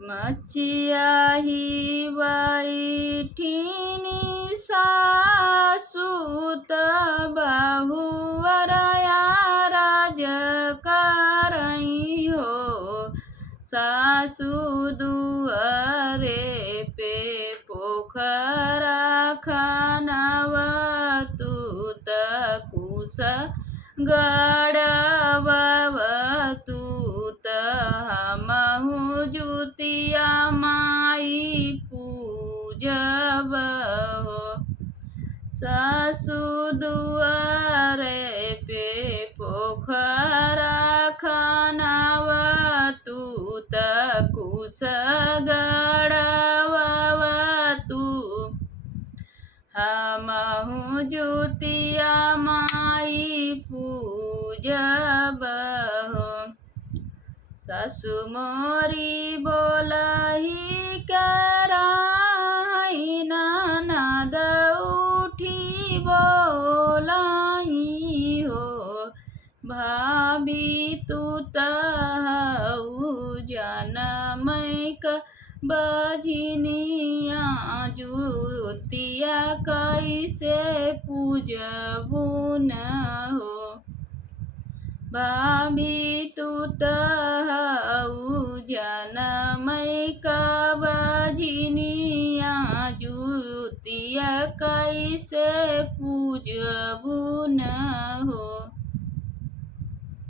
मचिया ही बैठिनी सासुत बहुवरया राज करई हो। सासु दुअरे पे पोखरा खनव तूत कुश गड़बव तूत हमहु जुतिया माई पूजब हो। सासु दुआरे पे पोखरा खनव तूत कुश गड़बव तू हमहु जुतिया माई पूजब हो। सासु मोरी बोलही कराई ननद उठी बोलही हो। भाभी तू तहु जनमैक बजनिया जुतिया कैसे पूजबू न हो। भाभी तू तहु जनमैक बजनिया जुतिया कैसे पूजबू न हो।